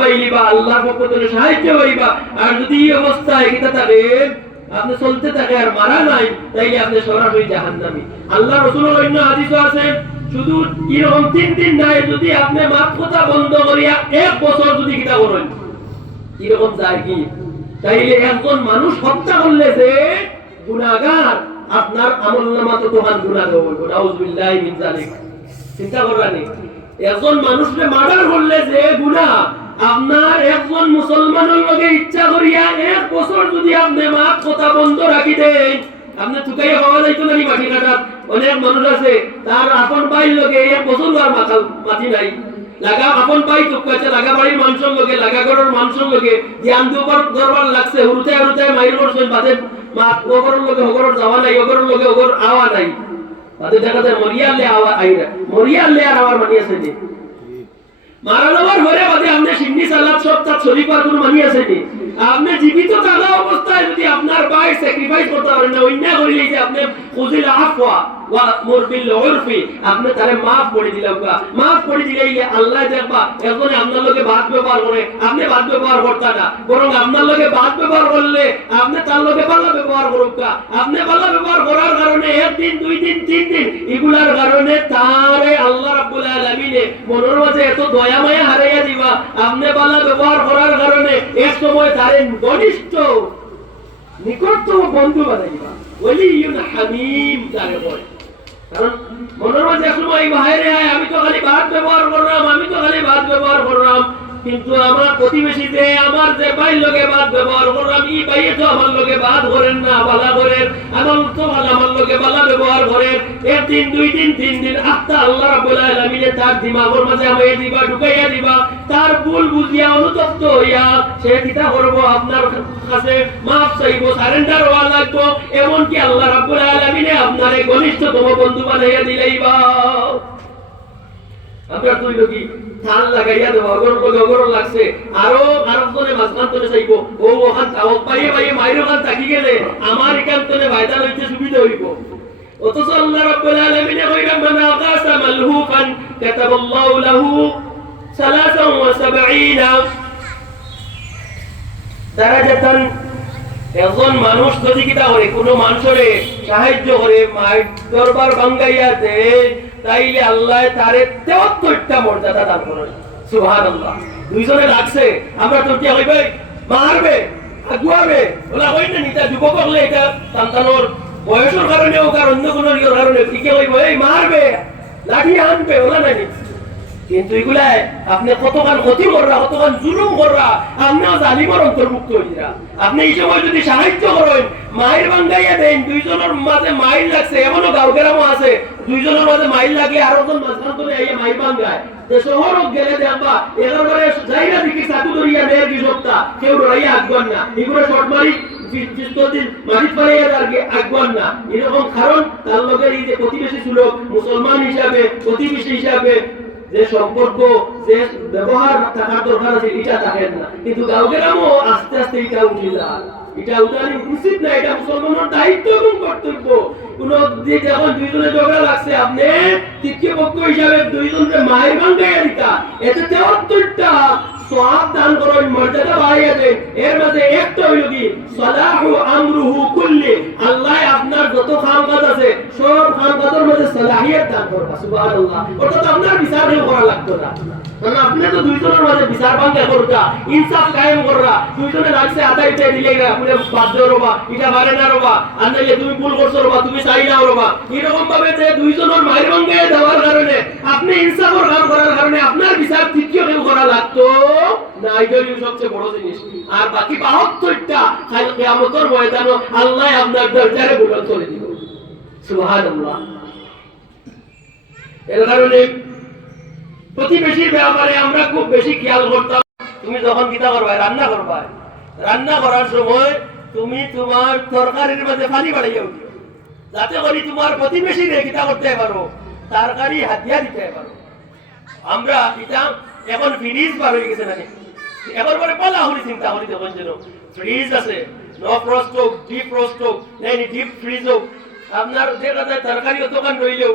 পাইলিবা আল্লাহর পক্ষ সাহায্য পাইবা আর যদি এই অবস্থায় এটা থাকে, আপনি চলতে থাকে আর মারা নাই, তাইলে আপনি সরাসরি জাহান্নামী। আল্লাহ রসুলের অন্য হাদিসও আছে, শুধু এরকম তিন দিন নাই, যদি আপনি মাত কথা বন্ধ করিয়া এক বছর যদি কিতা করেন এরকম যায় কি? তাইলে একজন মানুষ হত্যা করলে যে গুনাহগার। আপনার আমল নামা তো তোহান গুনাহ হইব। নাউজুবিল্লাহি মিন জালিক চিন্তা করবানি একজন মানুষকে মার্ডার করলে যে গুনাহ আপনার একজন মুসলমানের লগে ইচ্ছা করিয়া এক বছর যদি আপনি মাত কথা বন্ধ রাখি আপনি পাওয়া যাইতো মাটি অনেক মানুষ আছে, তার আপন লগে এক বছর আর মাথা, মাটি নাই। লাগা আপন পাই টুকাইছে লাগা বাড়ির মানুষের লগে, লাগা ঘরের মানুষের লগে দরবার লাগছে হুরুতে হুরুতে মাইর করছেন, বাদে ওগরের লগে ওগরের যাওয়া নাই ওগরের লগে ওগর আওয়া নাই। বাদে দেখা যায় মরিয়ালে আওয়া আইরা মরিয়ালে আর আওয়ার মানি আছে মারা যাওয়ার বাদে শরীর পার কোনো মানি আছে নি? আপনি জীবিত থাকা অবস্থায় যদি আপনার ভাই স্যাক্রিফাইস করতে পারেন না অন্যায় করিলে যে আপনি খুজিল আফওয়া আপনি করে দিলাম করে দিলে আল্লাহ দেখবা, এজন্য আপনার লগে বাদ ব্যবহার করে। আপনি বাদ ব্যবহার না, বরং আপনার বাদ ব্যবহার করলে আপনি তার ভালো ব্যবহার করুক। আপনি ভালো ব্যবহার করার কারণে একদিন, দুই দিন, তিন দিন, এগুলার কারণে তারে আল্লাহ মনের মাঝে এত দয়া মায়া হারাইয়া দিবা। আপনি ভালো ব্যবহার করার কারণে এক সময় তারে নিকটতম বন্ধু বানাইবা। ওলিউন হামিম তারে বলে। মনের মাঝে এক বাইরে আয়, আমি তো খালি ভাত ব্যবহার করলাম, আমি তো খালি ভাত ব্যবহার করলাম। কিন্তু আমার প্রতিবেশী আমার যে ভাই লোকে ভাত ব্যবহার করলাম ই ভাইয়ে তো আমার লোকে ভাত করেন না, বালা করেন আমার তো আমার লোকে বালা ব্যবহার করেন। একদিন দুই দিন, তিন দিন, আত্মা আল্লাহ রাব্বুল আলামিনে তার দিমাগের মাঝে আমায় দিবা ঢুকাইয়া দিবা তার ভুল বুঝিয়া অনুতপ্ত হইয়া সে কিতা করব, আপনার কাছে মাফ চাইব সারেন্ডার হওয়া লাগবো। এমনকি আল্লাহ রাব্বুল আলামিনে আপনার এই ঘনিষ্ঠতম বন্ধু বানাইয়া তুই তাওক পাইয়ে পাইয়ে মায়ের ওখান থাকি সুবিধা অথচ আল্লাহ 73 দারাজাতান একজন মানুষ যদি কিতা করে, কোনো মানুষরে সাহায্য করে দরবার ভাঙ্গাইয়া দেয়, তাইলে আল্লাহ তারে তেহত্তরটা মর্যাদা দান করে। সুহান আল্লাহ দুইজনে লাগছে, আমরা তো কি হইবে? মারবে, আগুয়াবে, ওলা হই না নিতা যুবক হলে এটা সন্তানোর বয়সের কারণে হোক আর অন্য কোনো কারণে ঠিকই হইব? এই মারবে, লাঠি আনবে, ওলা নাই কিন্তু এগুলা আপনি কতখান ক্ষতি কররা, কতখান জুলুম কররা, আপনিও জালিমর অন্তর্ভুক্ত হইরা আপনি এই সময় যদি সাহায্য করেন মায়ের বাঙ্গাইয়া দেন, দুইজনের মাঝে মাইল লাগছে, এমনও গাঁও গ্রামও আছে, দুইজনের মাঝে মাইল লাগলে আর একজন মাঝখান করে আইয়া মাইল বাঙ্গায়। লগে এই প্রতিবেশী হিসাবে যে সম্পর্ক, যে ব্যবহার থাকার দরকার আছে, এটা থাকেন না। কিন্তু গাঁও আস্তে আস্তে এটা উঠে যায়। এটা উঠানি উচিত না, এটা মুসলমানের দায়িত্ব এবং কর্তব্য। কোন দুইজনে ঝগড়া লাগছে, আপনি তৃতীয় পক্ষ হিসাবে দুইজনকে মায়ের ভাঙ্গাইয়া দিতা। এতে সওয়াব দান মর্যাদা এর মধ্যে একটা হইল কি? আমরুহু কুল্লি। আল্লাহ আপনার যত কাজ আছে, সব কাজের মধ্যে দান করবা অর্থাৎ আপনার বিচার করা লাগতো না। আপনি তো দুইজনের মাঝে বিচার করবা, ইনসাফ কায়েম দুইজনে লাগছে দিলে আপনি না তুমি ভুল করছ রবা, তুমি চাই না রবা। এরকম ভাবে যে দুইজনের মায়ের ভাঙ্গে দেওয়ার কারণে, আপনি ইনসাফের কাম করার কারণে আপনার বিচার তৃতীয় কেউ করা লাগতো। সবচেয়ে বড় জিনিস। আর বাকি বাহাত্তরটা আল্লাহ আপনার দরজারে দিব। সুবহানাল্লাহ। এর কারণে প্রতিবেশীর ব্যাপারে আমরা খুব বেশি খেয়াল করতাম। তুমি যখন কিতা করবা রান্না করবা রান্না করার সময় তুমি তোমার তরকারির মধ্যে পানি বাড়াইয়া উঠিও। যাতে করে তোমার প্রতিবেশীরে কিতা করতে পারো তরকারি হাতিয়া দিতে পারো। আমরা এখন ফ্রিজ বার হয়ে গেছে নাকি? এখন পরে পালা হলি চিন্তা হলি তখন যেন ফ্রিজ আছে নো হোক ডিপ ফ্রস্ট হোক নাই ডিপ ফ্রিজ হোক আপনার দোকান রইলেও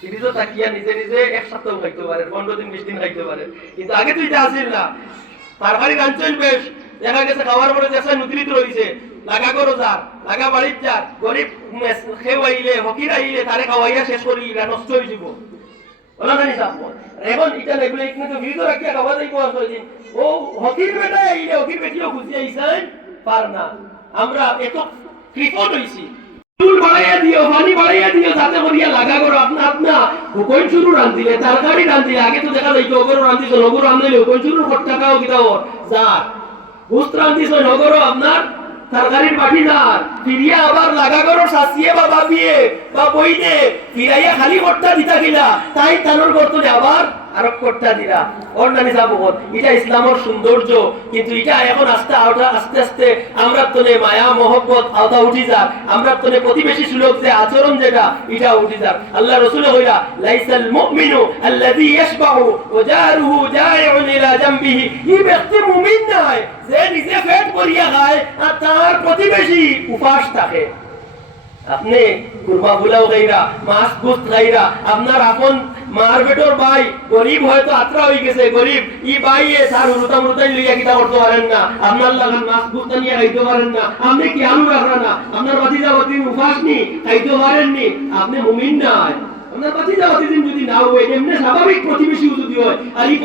ফ্রিজও নিজে নিজে এক সপ্তাহ খাইতে পারে, পনেরো দিন, বিশ দিন খাইতে পারে। কিন্তু আগে যা আসিল না। তরকারি রাঁধছেন বেশ, দেখা গেছে খাওয়ার পরে দেখছেন নুতরিত রয়েছে। লাগা করো যার লাগা বাড়ির যার, গরিব খেউ আইলে, হকির আইলে, তারে খাওয়াইয়া শেষ করি নষ্ট হয়ে যাব ওলা জানি সাপ এখন এটা লাগলে লাগা করো আপনা আপনা। হুকন শুরু রান্ধিলে তরকারি রান্ধিলে দেখা যাইতো ওগরো রান্ধিছ নগর রান্ধিলে হুকন শুরুর খট্টাকাও কিতাও যার বুস্ত রান্ধিছ নগর আপনার তরকারির পাঠি যার ফিরিয়া আবার লাগা করো শাসিয়ে বা বাপিয়ে বা বইনে ফিরাইয়া খালি খট্টা দিতা গিলা তাই তানোর বর্তনে আবার আরও খট্টা দিলা ওর এটা ইসলামের সৌন্দর্য। কিন্তু এটা এখন আস্তে আস্তে আস্তে আমরা মায়া, মহব্বত, আওতা উঠি যাক। আমরা প্রতিবেশী যে আচরণ যেটা, এটা উঠি যাক। আল্লাহ রসুল হইরা লাইসাল মুমিনু জারুহু ইলা জামবিহি ই ব্যক্তি মুমিন নয় যে নিজে পেট ভরিয়া খায় আর তার প্রতিবেশী উপাস থাকে। আপনি কুরমা খাইরা, মাছ গুস্ত খাইরা, আপনার আপন মার বেটর ভাই, গরিব হয়তো আত্রা হয়ে গেছে, গরিব। ই ভাই এ সার উরুতা মুরুতাই লইয়া কিতা করতে পারেন না? আপনার লাগান মাছ গুস্ত নিয়ে খাইতে পারেন না। আপনি কি আলু রাখরা না? আপনার বাতি বাতি উপাস নি খাইতে পারেননি। আপনি মুমিন নাই। আপনার বাতিদিন যদি না হয়, এমনি স্বাভাবিক প্রতিবেশী যদি হয়, আর এই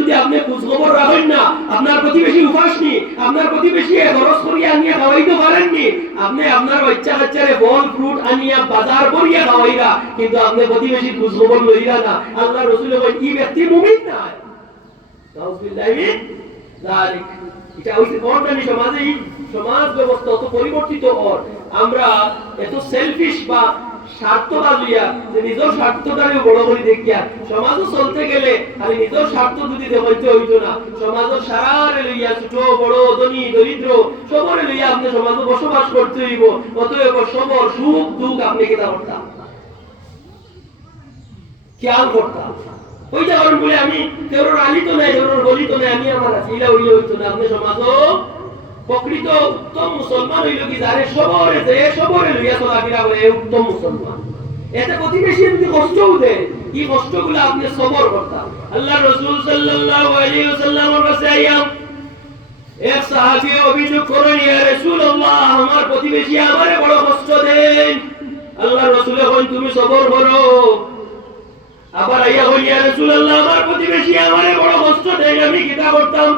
যদি আপনি খোঁজ খবর রাখেন না, আপনার প্রতিবেশী উপাস নি আপনার প্রতিবেশী খরচ করিয়া আনিয়া খাওয়াইতে পারেননি, আপনি আপনার ফল ফ্রুট আনিয়া বাজার করিয়া খাওয়াইরা কিন্তু আপনি প্রতিবেশী খোঁজ খবর লইরা না। আল্লাহ রসুল ব্যক্তি মুমিন না এটা বর্তমানে সমাজে সমাজ ব্যবস্থা অত পরিবর্তিত হওয়ার আমরা এত সেলফিশ বা স্বার্থবাদ লইয়া, যে নিজের স্বার্থটারে বড় করে দেখিয়া, সমাজও চলতে গেলে খালি নিজের স্বার্থ যদি দেখাইতে হইতো না, সমাজও সারারে লইয়া ছোট, বড়, ধনী, দরিদ্র, সবরে লইয়া আপনি সমাজে বসবাস করতে হইব, অতএব সবর, সুখ, দুঃখ আপনি কেটা করতাম? খেয়াল করতাম? ওই যে বলে আমি কেউর আলি তো নাই কেউর গলি তো নাই, আমি আমার আসিলা হইলে হইতো না, আপনি সমাজ প্রকৃত উত্তম মুসলমান হইল কি যারে সবরে যে সবরে লইয়া চলাফেরা করে উত্তম মুসলমান। এতে প্রতিবেশী যদি কষ্টও দেয় এই কষ্টগুলো আপনি সবর করতাম। আল্লাহ রসুল সাল্লাল্লাহু আলাইহি ওয়াসাল্লামের কাছে আইয়াম এক সাহাবী অভিযোগ করেন ইয়া রাসূলুল্লাহ, আমার প্রতিবেশী আমারে বড় কষ্ট দেন। আল্লাহ রসুল এখন তুমি সবর করো। আবার আইয়া হইয়া রাসূলুল্লাহ, আমার প্রতিবেশী আমারে বড় কষ্ট দেন, আমি কিতা করতাম?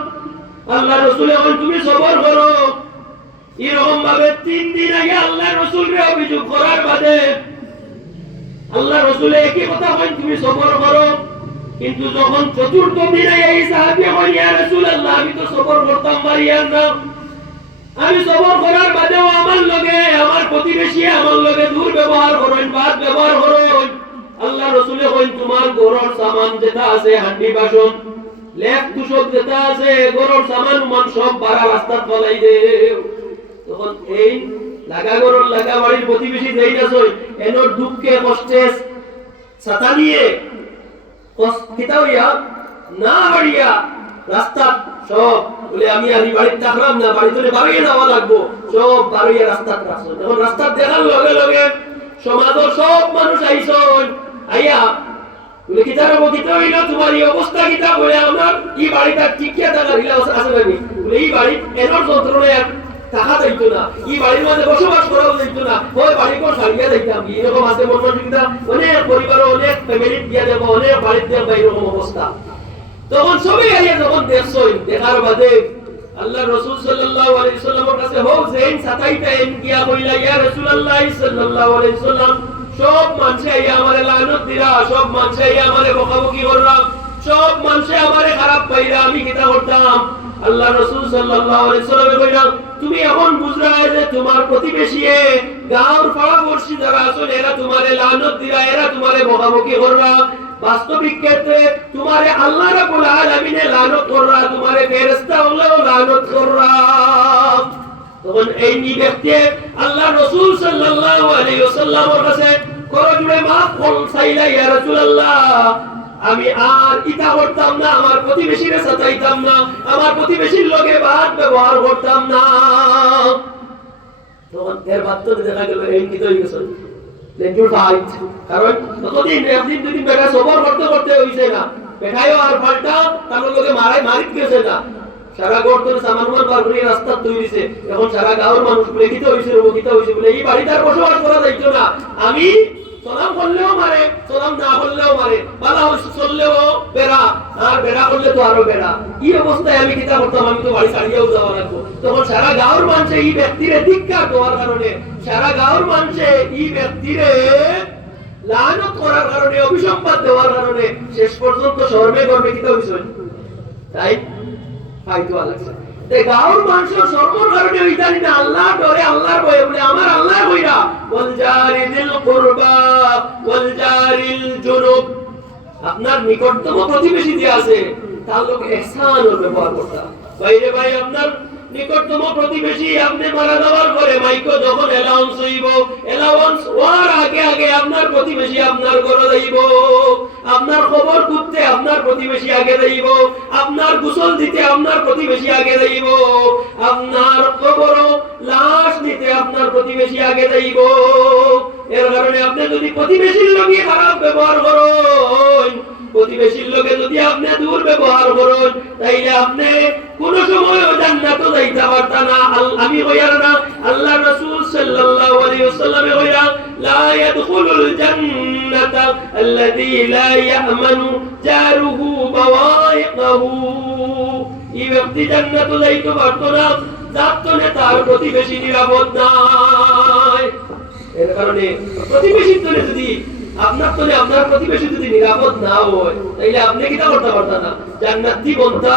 আল্লাহ রসুল এখন তুমি সবর করো। এরকম ভাবে তিন দিন আগে আল্লাহ রসুলকে অভিযোগ করার বাদে আল্লাহ রসুল একই কথা কইন, তুমি সবর করো। কিন্তু যখন চতুর্থ দিন এই সাহাবী হইয়া রাসূলুল্লাহ, আমি তো সবর করতাম মারিয়া না আমি সবর করার বাদেও আমার লগে, আমার প্রতিবেশী আমার লগে দুর্ব্যবহার করেন, বাদ ব্যবহার করেন। আল্লাহ রসুলে কইন, তোমার গরর সামান যেটা আছে হান্ডি বাসন লেখ তুষক যেটা আছে, গরর সামান মান সব বাড়া রাস্তাত ফলাই দে। তখন এই লাগা গরর লাগা বাড়ির প্রতিবেশী যেই আছে এনোর দুঃখে, কষ্টে ছাতা নিয়ে কিতা হইয়া, না বাড়িয়া রাস্তা সব বলে আমি আমি বাড়িতে থাকলাম না, বাড়ি থেকে বাড়িয়ে যাওয়া লাগবো। সব বাড়িয়ে রাস্তা এখন রাস্তা দেখার লগে লগে সমাজের সব মানুষ আইসন, আইয়া তখন সবাই আইয়া যখন দেখার বাদে আল্লাহ রাসূল সাল্লাল্লাহু আলাইহি সাল্লামের কাছে হোক, যেন সাতাইটা এন গিয়া কইলা, ইয়া রাসূলুল্লাহ সাল্লাল্লাহু সব মানুষে আইয়া আমারে লানত দিরা, সব মানুষে আইয়া আমারে বকাবকি কররা, সব মানুষে আমারে খারাপ পাইরা আমি কিতা করতাম? আল্লাহ রাসূল সাল্লাল্লাহু আলাইহি সাল্লামে কইলা তুমি এখন বুঝরা যে তোমার প্রতিবেশী গাঁর পাড়া পড়শি যারা আছেন, এরা তোমারে লানত দিরা, এরা তোমারে বকাবকি কররা। বাস্তবিক ক্ষেত্রে তোমারে আল্লাহ রাব্বুল আলামিনে লানত কররা, তোমারে ফেরেশতা হলেও লানত কররা। তখন এই ব্যক্তি আল্লাহ রাসূল সাল্লাল্লাহু আলাইহি ওয়াসাল্লামের কাছে করজুড়ে মাফ কর চাইলা ইয়া রাসূলুল্লাহ। আমি আর ইতা করতাম না, আমার প্রতিবেশীরে সাতাইতাম না, আমার প্রতিবেশীর লগে বাদ ব্যবহার করতাম না। তখন এর বাদ তো দেখা গেল, এই কি তৈরি গেছে লেজুর ফাইট কারণ ততদিন একদিন, দুদিন বেটা সবর করতে করতে হইছে না। বেটাইও আর ফাল্টা তার লোকে মারাই মারিত গেছে না। সারা গড় তোর সামান মান বার করে রাস্তা তৈরিছে এখন সারা গাঁওর মানুষ লেখিত হইছে রোগিত হইছে বলে এই বাড়িতে আর বসবাস করা যাইতো না। আমি সালাম করলেও মারে, সালাম না করলেও মারে, বালা চললেও বেড়া, আর বেড়া করলে তো আরও বেড়া। কি অবস্থায় আমি কিতা করতাম? আমি তো বাড়ি ছাড়িয়েও যাওয়া লাগবো। তখন সারা গাঁওর মানুষে এই ব্যক্তিরে ধিক্কার দেওয়ার কারণে, সারা গাঁওর মানুষে এই ব্যক্তিরে লানত করার কারণে অভিসম্পাদ দেওয়ার কারণে শেষ পর্যন্ত শর্মে গর্বে কিতা হইছে তাই আপনার নিকটতম প্রতিবেশী যে আছে, তার লোক ব্যবহার করতা। বাইরে ভাই, আপনার নিকটতম প্রতিবেশী আপনি মারা যাওয়ার পরে মাইকো যখন অ্যালাউন্স হইব অ্যালাউন্স হওয়ার আগে আগে আপনার প্রতিবেশী আপনার ঘরে যাইব। আপনার প্রতিবেশী আগে যাইব আপনার গোসল দিতে আপনার প্রতিবেশী আগে যাইব আপনার কবর লাশ দিতে আপনার প্রতিবেশী আগে যাইব এর কারণে আপনি যদি প্রতিবেশীর লগে খারাপ ব্যবহার করেন প্রতিবেশীর লোকে যদি আপনি দূর ব্যবহার করেন, তাইলে আপনি কোন সময় জান্নাত যাইতে পারতা না। আমি কইয়ার না, আল্লাহ রাসূল সাল্লাল্লাহু আলাইহি ওয়াসাল্লামে কইরা লা ইয়াদখুলুল জান্নাতা আল্লাযী লা ইয়ামানু জারুহু বাওয়াইকাহু। এই ব্যক্তি জান্নাত যাইতে পারতো না, যার তলে তার প্রতিবেশী নিরাপদ নাই। এর কারণে প্রতিবেশীর যদি আপনার আপনার প্রতিবেশী যদি নিরাপদ না হয়, তাইলে আপনি কিটা করতে পারতেন না? জান্নাতি বলতা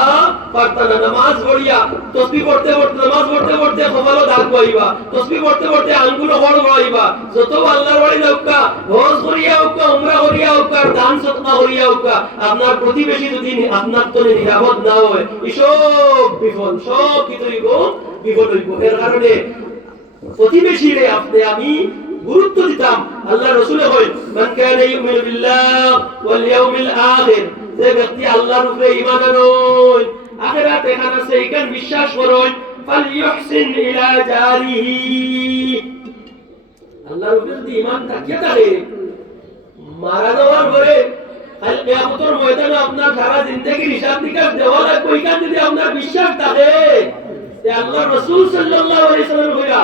পারতেন না। নামাজ পড়িয়া, তসবি পড়তে পড়তে, নামাজ পড়তে পড়তে দাগ পাইবা। তসবি পড়তে পড়তে আঙ্গুল যত আল্লাহর বাড়ি করিয়া হোকা উমরা করিয়া হোকা দান সৎকা করিয়া হোকা আপনার প্রতিবেশী যদি আপনার নিরাপদ না হয়, এসব বিফল সব কিছু বিফল হইব। এর কারণে প্রতিবেশীরে আপনি আমি গুরুত্ব দিতাম। আল্লাহ রসুলে কই মান কানা ইউমিনু বিল্লাহ ওয়াল ইয়াউমিল আখির যে ব্যক্তি আল্লাহর উপরে ঈমান আখিরাত এখানে আছে এইখান বিশ্বাস ইলা জারিহি আল্লাহর উপরে যদি ঈমান থাকে, মারা যাওয়ার পরে কাল কিয়ামতের ময়দানে আপনার সারা হিসাব নিকাশ দেওয়া লাগবে যদি আপনার বিশ্বাস থাকে, যে আল্লাহ রাসূল সাল্লাল্লাহু আলাইহি সাল্লাম কইরা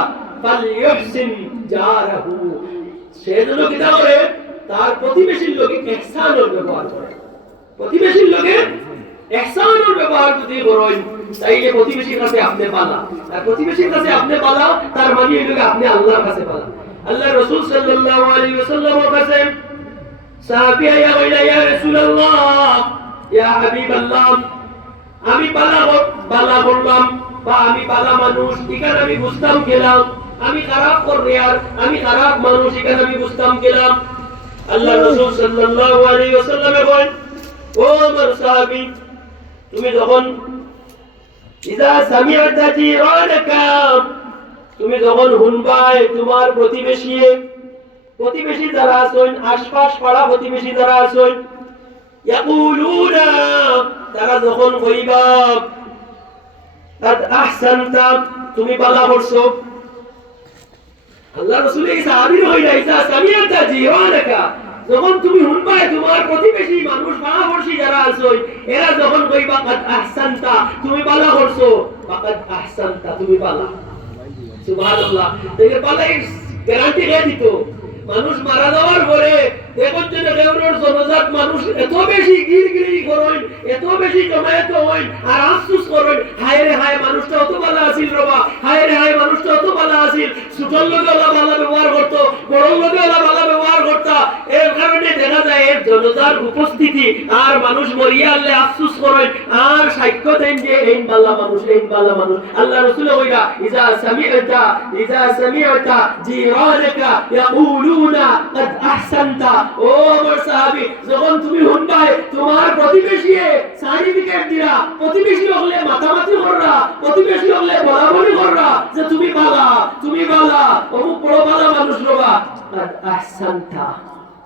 কিতা করে তার প্রতিবেশীর লোকে ব্যবহার করে। প্রতিবেশীর লোকে ব্যবহার যদি তাইলে প্রতিবেশীর কাছে আপনি পালা প্রতিবেশীর কাছে আপনি পালা তার মানে এই লোকে আপনি আল্লাহর কাছে পালা আল্লাহ রাসূল সাল্লাল্লাহু আলাইহি ওয়াসাল্লামের কাছে সাহাবিয়া ইয়া ওয়াইলা, ইয়া রাসূলুল্লাহ, ইয়া হাবিবাল্লাহ, আমি ব- বললাম বা আমি বালা মানুষ এখানে আমি বুঝতাম গেলাম আমি খারাপ করবে আর আমি খারাপ মানুষ, এখানে আমি বুঝতাম গেলাম। আল্লাহ রাসূল সাল্লাল্লাহু আলাইহি ওয়াসাল্লাম বলেন, ও আমার সাহাবী, তুমি যখন ইদা সামিআতা জিরানাকা তুমি যখন হুনবাই তোমার প্রতিবেশী প্রতিবেশী যারা আছেন, আশপাশ পাড়া প্রতিবেশী যারা আছেন, ইয়াকুলুনা, তারা যখন কইবা কাদ আহসানতা, তুমি বালা করছ। আল্লাহ রসুল এই সাহাবীর হইলা ইসা সামিয়াতা জিওয়ানাকা যখন তুমি হুনবাই তোমার প্রতিবেশী মানুষ পাড়াপড়শি যারা আছো, এরা যখন কইবা কাদ আহসানতা তুমি বালা করছ। কাদ আহসানতা তুমি বালা সুবহানাল্লাহ। দেখে পালাই গ্যারান্টি দিয়ে দিত? মানুষ মারা যাওয়ার পরে দেখুন যে দেউরের জনজাত মানুষ এত বেশি গিরগিরি করেন, এত বেশি জমায়েত হইন আর আফসুস করেন, হায় রে হায়, মানুষটা অত ভালো আছিল রবা হায় রে হায়, মানুষটা অত ভালো আছিল। ছোটর লোকে ওলা ভালো ব্যবহার করতো বড় লোকে ওলা ভালো ব্যবহার করতা। এর কারণে দেখা যায় এর জনতার উপস্থিতি আর মানুষ মরিয়া আনলে আফসুস করেন, আর সাক্ষ্য দেন যে এই বালা মানুষ, এই বালা মানুষ। আল্লাহ রসুল কইরা ইজা সামিআতা ইজা সামিআতা জিরানাকা ইয়াকুলুনা قد আহসানতা। ও আমার সাহাবি, যখন তুমি হুম্বায় তোমার প্রতিবেশী সার্টিফিকেট দিরা প্রতিবেশী হলে মাতামাতি কররা প্রতিবেশী হলে বলাবলি কররা যে তুমি বালা তুমি বালা, অমুক বড় বালা মানুষ রবা আহসানতা,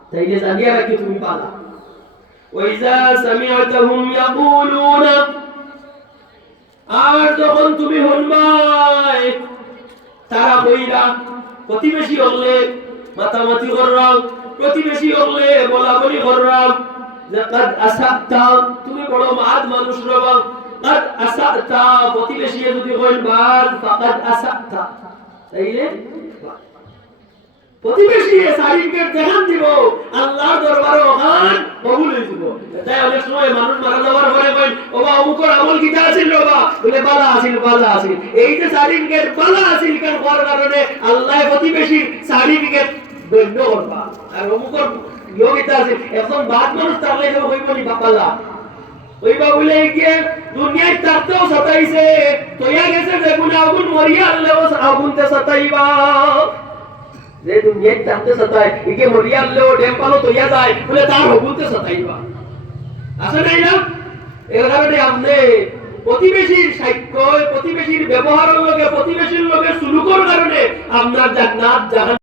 তাইলে জানিয়া রাখি তুমি বালা। ওয়াইজা সামিআতাহুম ইয়াকুলুনা, আর যখন তুমি হুম্বায় তারা কইরা, প্রতিবেশী হলে মাতামাতি কররা প্রতিবেশী হলে বলা বলি করলাম তুমি বড় মাদ মানুষ রবা। কাদ আসাতা প্রতিবেশী যদি কইন বাদ ফাকাদ আসাতা তাইলে, প্রতিবেশী সার্টিফিকেট দেখান দিব, আল্লাহর দরবারে ওখান কবুল যাব। তাই অনেক সময় মানুষ মারা যাওয়ার পরে কয় ওবা অমুকর আমল কিতা আছিল বলে আছিল আছিল। এই যে সার্টিফিকেট বালা আছিল, কেন আল্লাহ প্রতিবেশীর সার্টিফিকেট গণ্য করবা। আর অমুকর লোক এটা আছে বাদ মানুষ তার লাগে হইব নি বাপালা ওইবা বলে গিয়ে দুনিয়ায় তারতেও গেছে আগুন, মরিয়া যে দুনিয়ায় তারতে ইকে মরিয়া আল্লাহ ডেম পালো তৈয়া যায়, বলে তার সতাইবা। আছে নাই না? এর আপনি প্রতিবেশীর সাক্ষ্য, প্রতিবেশীর ব্যবহারের লগে, প্রতিবেশীর লগে সুলুকর কারণে আপনার জান্নাত জাহান